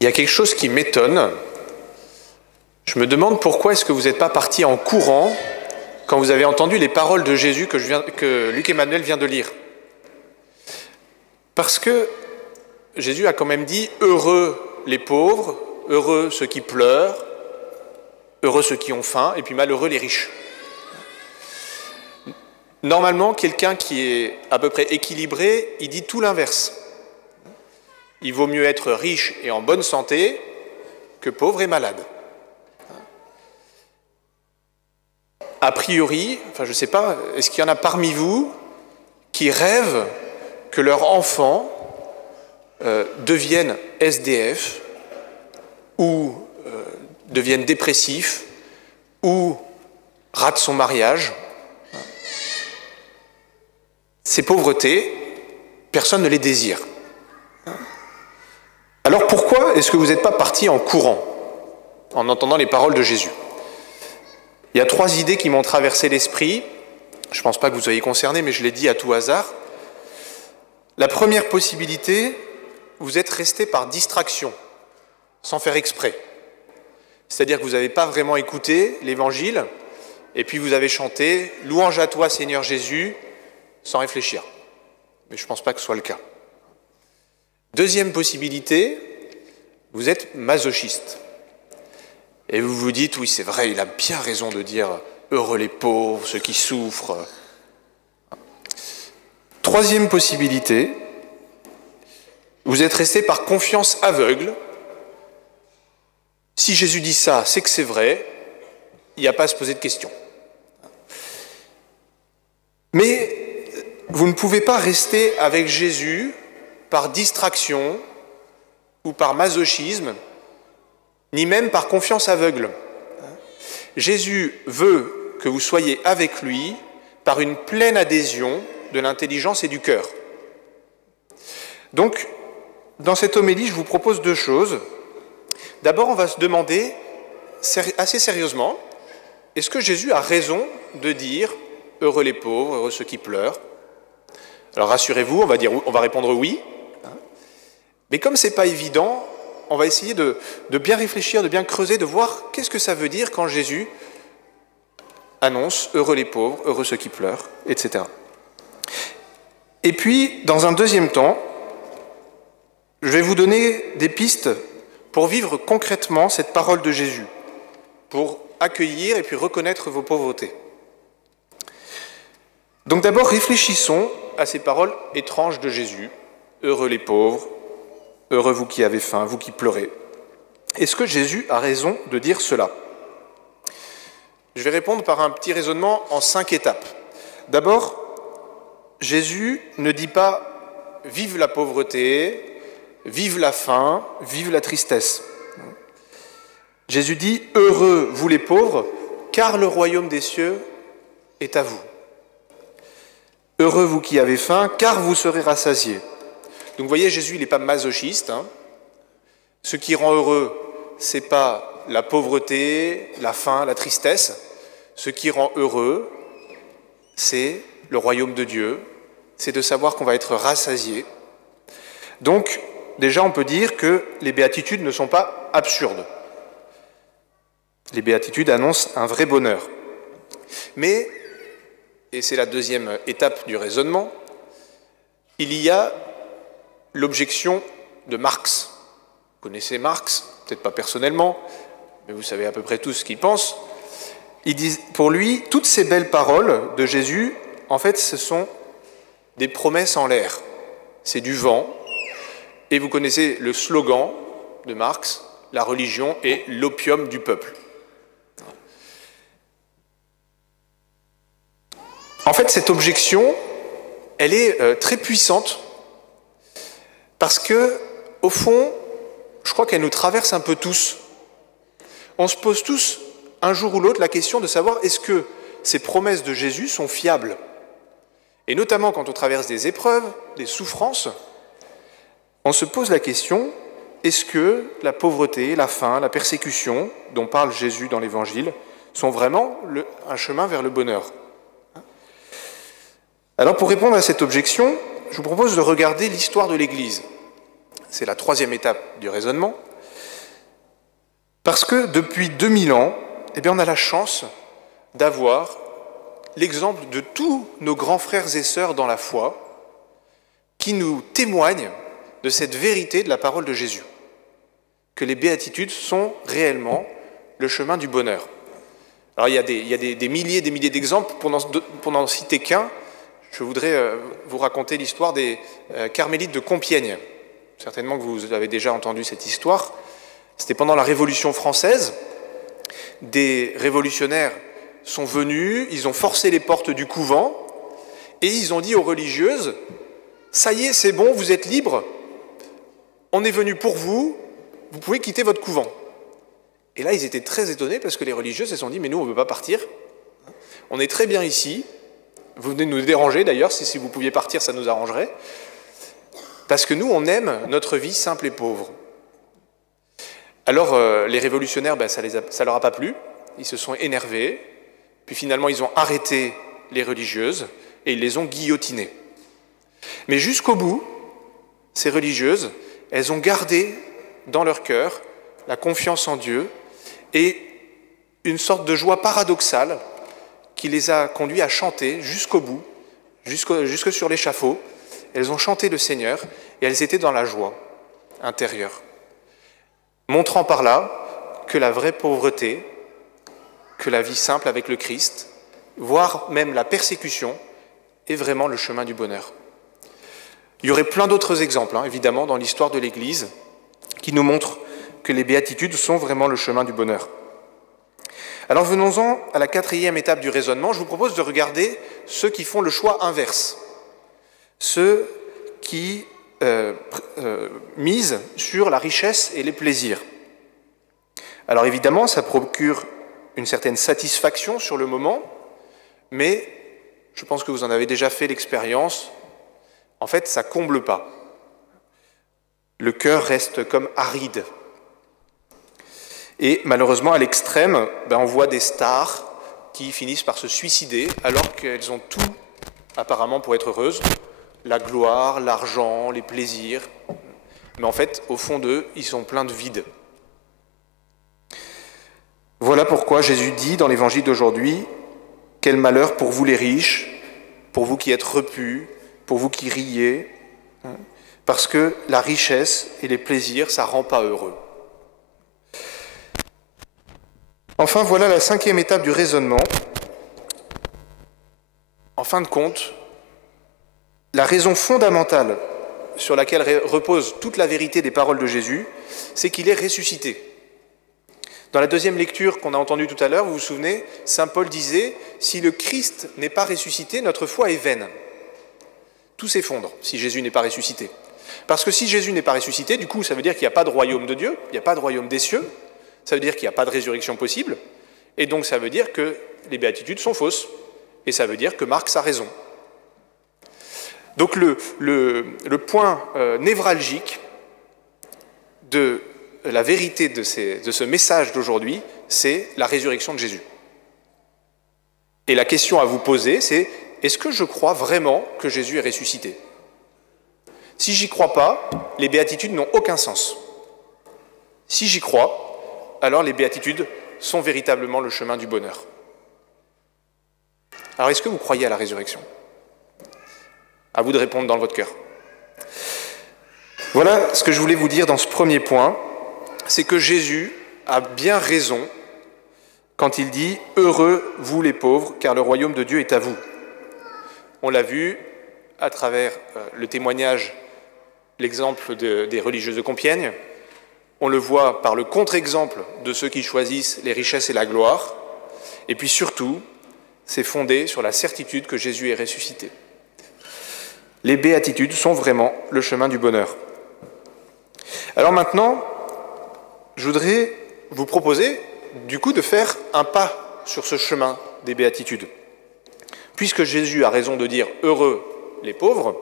Il y a quelque chose qui m'étonne. Je me demande pourquoi est-ce que vous n'êtes pas partis en courant quand vous avez entendu les paroles de Jésus que Luc Emmanuel vient de lire. Parce que Jésus a quand même dit « Heureux les pauvres, heureux ceux qui pleurent, heureux ceux qui ont faim, et puis malheureux les riches ». Normalement, quelqu'un qui est à peu près équilibré, il dit tout l'inverse. Il vaut mieux être riche et en bonne santé que pauvre et malade. A priori, enfin je ne sais pas, est-ce qu'il y en a parmi vous qui rêvent que leur enfant devienne SDF ou devienne dépressif ou rate son mariage? Ces pauvretés, personne ne les désire. Alors pourquoi est-ce que vous n'êtes pas partis en courant en entendant les paroles de Jésus? Il y a 3 idées qui m'ont traversé l'esprit. Je ne pense pas que vous soyez concernés, mais je l'ai dit à tout hasard. La première possibilité, vous êtes restés par distraction, sans faire exprès. C'est-à-dire que vous n'avez pas vraiment écouté l'Évangile, et puis vous avez chanté « Louange à toi, Seigneur Jésus », sans réfléchir. Mais je ne pense pas que ce soit le cas. Deuxième possibilité, vous êtes masochiste. Et vous vous dites, oui c'est vrai, il a bien raison de dire « heureux les pauvres, ceux qui souffrent ». Troisième possibilité, vous êtes resté par confiance aveugle. Si Jésus dit ça, c'est que c'est vrai, il n'y a pas à se poser de questions. Mais vous ne pouvez pas rester avec Jésus par distraction ou par masochisme, ni même par confiance aveugle. Jésus veut que vous soyez avec lui par une pleine adhésion de l'intelligence et du cœur. Donc, dans cette homélie, je vous propose 2 choses. D'abord, on va se demander assez sérieusement, est-ce que Jésus a raison de dire « heureux les pauvres, heureux ceux qui pleurent ». Alors rassurez-vous, on va répondre oui. Mais comme ce n'est pas évident, on va essayer de bien réfléchir, de bien creuser, de voir qu'est-ce que ça veut dire quand Jésus annonce « heureux les pauvres, heureux ceux qui pleurent », etc. Et puis, dans un deuxième temps, je vais vous donner des pistes pour vivre concrètement cette parole de Jésus, pour accueillir et puis reconnaître vos pauvretés. Donc d'abord, réfléchissons à ces paroles étranges de Jésus. Heureux les pauvres, heureux vous qui avez faim, vous qui pleurez. Est-ce que Jésus a raison de dire cela? Je vais répondre par un petit raisonnement en 5 étapes. D'abord, Jésus ne dit pas « vive la pauvreté », « vive la faim »,« vive la tristesse ». Jésus dit « heureux vous les pauvres, car le royaume des cieux est à vous ». Heureux vous qui avez faim, car vous serez rassasiés. Donc vous voyez, Jésus, il n'est pas masochiste. Ce qui rend heureux, ce n'est pas la pauvreté, la faim, la tristesse. Ce qui rend heureux, c'est le royaume de Dieu, c'est de savoir qu'on va être rassasié. Donc, déjà, on peut dire que les béatitudes ne sont pas absurdes. Les béatitudes annoncent un vrai bonheur. Mais, et c'est la deuxième étape du raisonnement, il y a l'objection de Marx. Vous connaissez Marx, peut-être pas personnellement, mais vous savez à peu près tous ce qu'il pense. Pour lui, toutes ces belles paroles de Jésus, en fait, ce sont des promesses en l'air. C'est du vent. Et vous connaissez le slogan de Marx, la religion est l'opium du peuple. En fait, cette objection, elle est très puissante parce que, au fond, je crois qu'elle nous traverse un peu tous. On se pose tous, un jour ou l'autre, la question de savoir est-ce que ces promesses de Jésus sont fiables? Et notamment quand on traverse des épreuves, des souffrances, on se pose la question, est-ce que la pauvreté, la faim, la persécution dont parle Jésus dans l'Évangile sont vraiment un chemin vers le bonheur? Alors pour répondre à cette objection, je vous propose de regarder l'histoire de l'Église. C'est la 3e étape du raisonnement. Parce que depuis 2000 ans, eh bien, on a la chance d'avoir l'exemple de tous nos grands frères et sœurs dans la foi qui nous témoignent de cette vérité de la parole de Jésus, que les béatitudes sont réellement le chemin du bonheur. Alors il y a des milliers d'exemples, pour n'en citer qu'un, je voudrais vous raconter l'histoire des carmélites de Compiègne. Certainement que vous avez déjà entendu cette histoire. C'était pendant la Révolution française. Des révolutionnaires sont venus, ils ont forcé les portes du couvent et ils ont dit aux religieuses « Ça y est, c'est bon, vous êtes libres, on est venu pour vous, vous pouvez quitter votre couvent. » Et là, ils étaient très étonnés parce que les religieuses se sont dit « Mais nous, on ne veut pas partir, on est très bien ici, vous venez nous déranger d'ailleurs, si vous pouviez partir, ça nous arrangerait, parce que nous, on aime notre vie simple et pauvre. » Alors, les révolutionnaires, ça leur a pas plu, ils se sont énervés, puis finalement, ils ont arrêté les religieuses et ils les ont guillotinées. Mais jusqu'au bout, ces religieuses, elles ont gardé dans leur cœur la confiance en Dieu et une sorte de joie paradoxale qui les a conduits à chanter jusqu'au bout, jusque sur l'échafaud. Elles ont chanté le Seigneur et elles étaient dans la joie intérieure, montrant par là que la vraie pauvreté, que la vie simple avec le Christ, voire même la persécution, est vraiment le chemin du bonheur. Il y aurait plein d'autres exemples, évidemment, dans l'histoire de l'Église, qui nous montrent que les béatitudes sont vraiment le chemin du bonheur. Alors venons-en à la 4e étape du raisonnement. Je vous propose de regarder ceux qui font le choix inverse, ceux qui misent sur la richesse et les plaisirs. Alors évidemment, ça procure une certaine satisfaction sur le moment, mais je pense que vous en avez déjà fait l'expérience. En fait, ça ne comble pas. Le cœur reste comme aride. Et malheureusement, à l'extrême, on voit des stars qui finissent par se suicider alors qu'elles ont tout, apparemment, pour être heureuses. La gloire, l'argent, les plaisirs. Mais en fait, au fond d'eux, ils sont pleins de vide. Voilà pourquoi Jésus dit dans l'évangile d'aujourd'hui « Quel malheur pour vous les riches, pour vous qui êtes repus, pour vous qui riez, parce que la richesse et les plaisirs, ça ne rend pas heureux. » Enfin, voilà la 5e étape du raisonnement. En fin de compte, la raison fondamentale sur laquelle repose toute la vérité des paroles de Jésus, c'est qu'il est ressuscité. Dans la 2e lecture qu'on a entendue tout à l'heure, vous vous souvenez, saint Paul disait « Si le Christ n'est pas ressuscité, notre foi est vaine. » Tout s'effondre si Jésus n'est pas ressuscité. Parce que si Jésus n'est pas ressuscité, du coup, ça veut dire qu'il n'y a pas de royaume de Dieu, il n'y a pas de royaume des cieux, ça veut dire qu'il n'y a pas de résurrection possible, et donc ça veut dire que les béatitudes sont fausses, et ça veut dire que Marc a raison. Donc le point névralgique de la vérité de ce message d'aujourd'hui, c'est la résurrection de Jésus. Et la question à vous poser, c'est est-ce que je crois vraiment que Jésus est ressuscité? Si j'y crois pas, les béatitudes n'ont aucun sens. Si j'y crois, alors les béatitudes sont véritablement le chemin du bonheur. Alors est-ce que vous croyez à la résurrection? À vous de répondre dans votre cœur. Voilà ce que je voulais vous dire dans ce premier point, c'est que Jésus a bien raison quand il dit « Heureux, vous les pauvres, car le royaume de Dieu est à vous ». On l'a vu à travers le témoignage, l'exemple des religieuses de Compiègne. On le voit par le contre-exemple de ceux qui choisissent les richesses et la gloire. Et puis surtout, c'est fondé sur la certitude que Jésus est ressuscité. Les béatitudes sont vraiment le chemin du bonheur. Alors maintenant, je voudrais vous proposer du coup de faire un pas sur ce chemin des béatitudes. Puisque Jésus a raison de dire « heureux les pauvres »,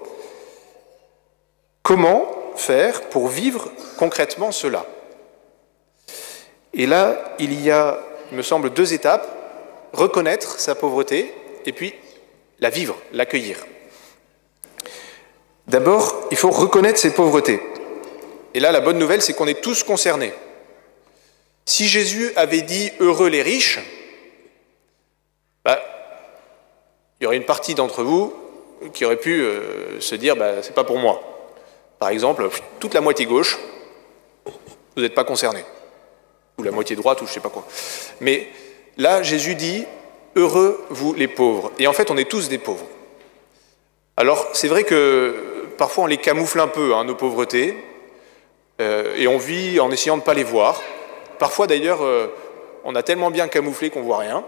comment faire pour vivre concrètement cela? Et là, il y a, il me semble, 2 étapes, reconnaître sa pauvreté et puis la vivre, l'accueillir. D'abord, il faut reconnaître ses pauvretés. Et là, la bonne nouvelle, c'est qu'on est tous concernés. Si Jésus avait dit « heureux les riches », il y aurait une partie d'entre vous qui aurait pu se dire « c'est pas pour moi ». Par exemple, toute la moitié gauche, vous n'êtes pas concerné. Ou la moitié droite, ou je ne sais pas quoi. Mais là, Jésus dit « heureux vous les pauvres ». Et en fait, on est tous des pauvres. Alors, c'est vrai que parfois on les camoufle un peu, nos pauvretés, et on vit en essayant de ne pas les voir. Parfois, d'ailleurs, on a tellement bien camouflé qu'on ne voit rien.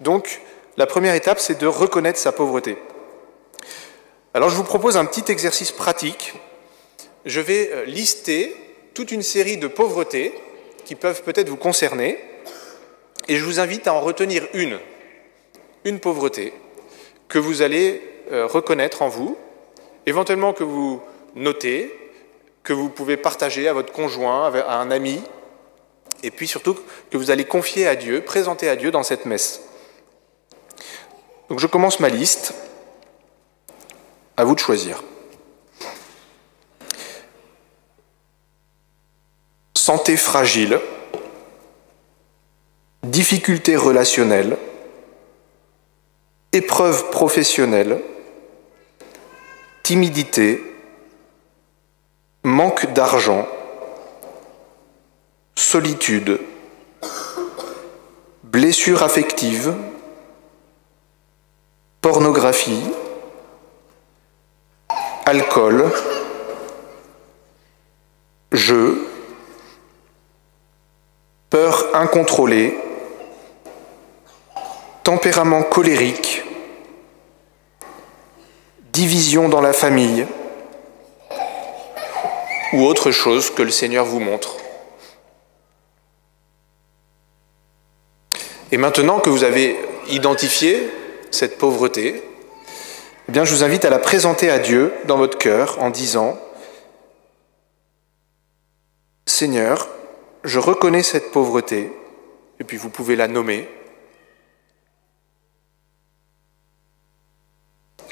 Donc, la première étape, c'est de reconnaître sa pauvreté. Alors, je vous propose un petit exercice pratique. Je vais lister toute une série de pauvretés qui peuvent peut-être vous concerner, et je vous invite à en retenir une pauvreté que vous allez reconnaître en vous, éventuellement que vous notez, que vous pouvez partager à votre conjoint, à un ami, et puis surtout que vous allez confier à Dieu, présenter à Dieu dans cette messe. Donc je commence ma liste, à vous de choisir. Santé fragile, difficultés relationnelles, épreuves professionnelles, timidité, manque d'argent, solitude, blessures affectives, pornographie, alcool, jeu, peur incontrôlée, tempérament colérique, division dans la famille ou autre chose que le Seigneur vous montre. Et maintenant que vous avez identifié cette pauvreté, eh bien, je vous invite à la présenter à Dieu dans votre cœur en disant « Seigneur, je reconnais cette pauvreté », et puis vous pouvez la nommer.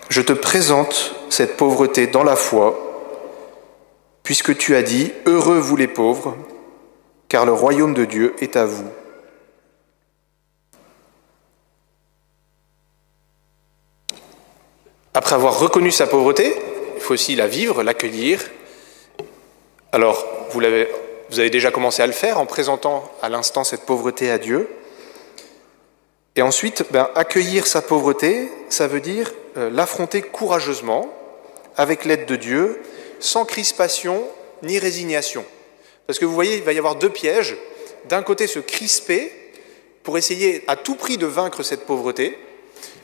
Je te présente cette pauvreté dans la foi, puisque tu as dit « Heureux vous les pauvres, car le royaume de Dieu est à vous ». Après avoir reconnu sa pauvreté, il faut aussi la vivre, l'accueillir. Alors, vous avez déjà commencé à le faire en présentant à l'instant cette pauvreté à Dieu. Et ensuite, accueillir sa pauvreté, ça veut dire l'affronter courageusement, avec l'aide de Dieu, sans crispation ni résignation. Parce que vous voyez, il va y avoir deux pièges. D'un côté, se crisper pour essayer à tout prix de vaincre cette pauvreté,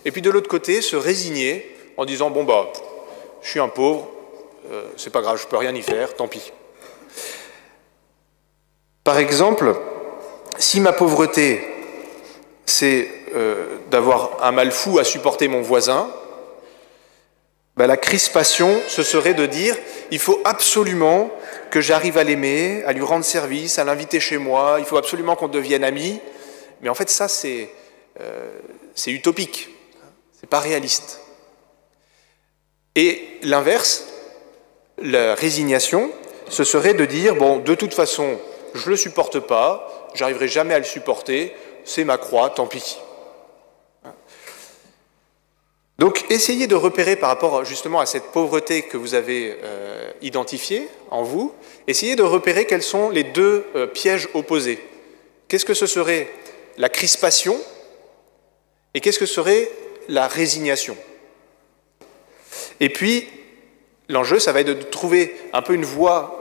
et puis de l'autre côté, se résigner en disant « bon je suis un pauvre, c'est pas grave, je peux rien y faire, tant pis ». Par exemple, si ma pauvreté, c'est d'avoir un mal fou à supporter mon voisin, la crispation, ce serait de dire « il faut absolument que j'arrive à l'aimer, à lui rendre service, à l'inviter chez moi, il faut absolument qu'on devienne amis ». Mais en fait, ça, c'est utopique, c'est pas réaliste. Et l'inverse, la résignation, ce serait de dire « bon, de toute façon, je ne le supporte pas, j'arriverai jamais à le supporter, c'est ma croix, tant pis ». Donc, essayez de repérer par rapport justement à cette pauvreté que vous avez identifiée en vous, essayez de repérer quels sont les deux pièges opposés. Qu'est-ce que ce serait la crispation et qu'est-ce que serait la résignation? Et puis, l'enjeu, ça va être de trouver un peu une voie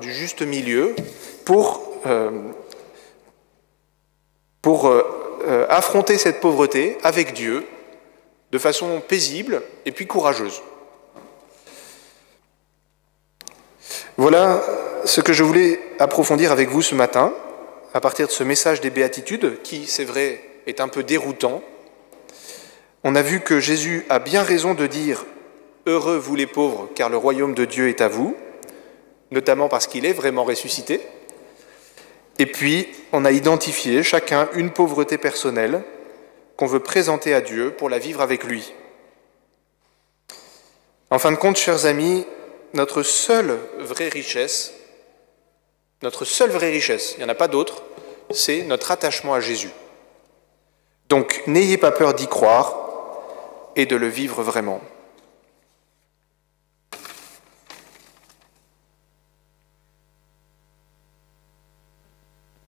du juste milieu pour affronter cette pauvreté avec Dieu de façon paisible et puis courageuse. Voilà ce que je voulais approfondir avec vous ce matin, à partir de ce message des béatitudes, qui, c'est vrai, est un peu déroutant. On a vu que Jésus a bien raison de dire « Heureux vous les pauvres, car le royaume de Dieu est à vous », notamment parce qu'il est vraiment ressuscité. Et puis, on a identifié chacun une pauvreté personnelle qu'on veut présenter à Dieu pour la vivre avec lui. En fin de compte, chers amis, notre seule vraie richesse, Notre seule vraie richesse, il n'y en a pas d'autre, c'est notre attachement à Jésus. Donc, n'ayez pas peur d'y croire et de le vivre vraiment.